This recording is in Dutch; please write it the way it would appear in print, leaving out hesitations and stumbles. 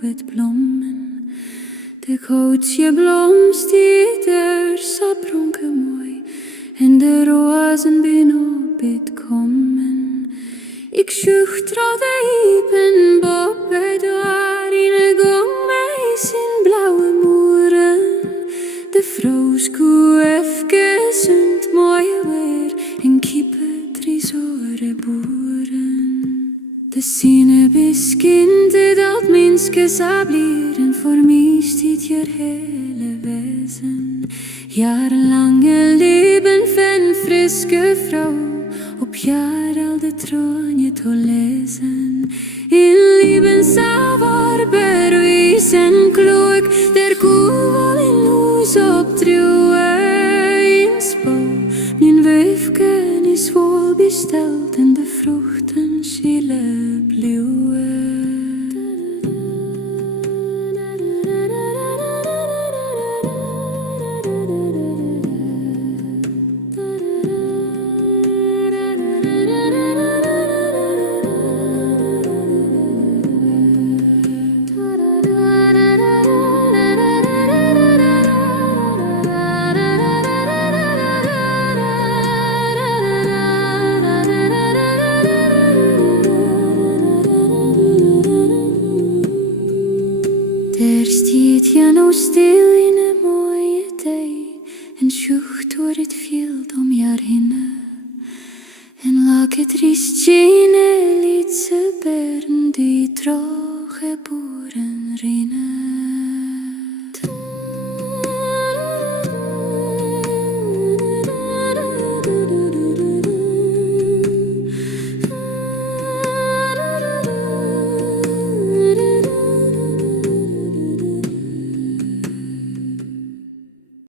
wit blommen. De goudje blomst die er zo pronken mooi. En de rozen bin op het komen. Ik schucht trouw de iepen boven door in een gong met zijn blauwe moeren. De vrouwskoe efkesend mooie weer en kippen trisore boeren. De sinnebiskinde dat minske sablieren voor mij stiet je hele wezen. Jarenlange leven van friske vrouw op jaar al de troonje te lezen. In lieben savar berwijs en kloek der koel in loes op truwe in spouw. Mijn weefken is vol besteld en de vruchten schille blauwe. Der stiet ja nou stil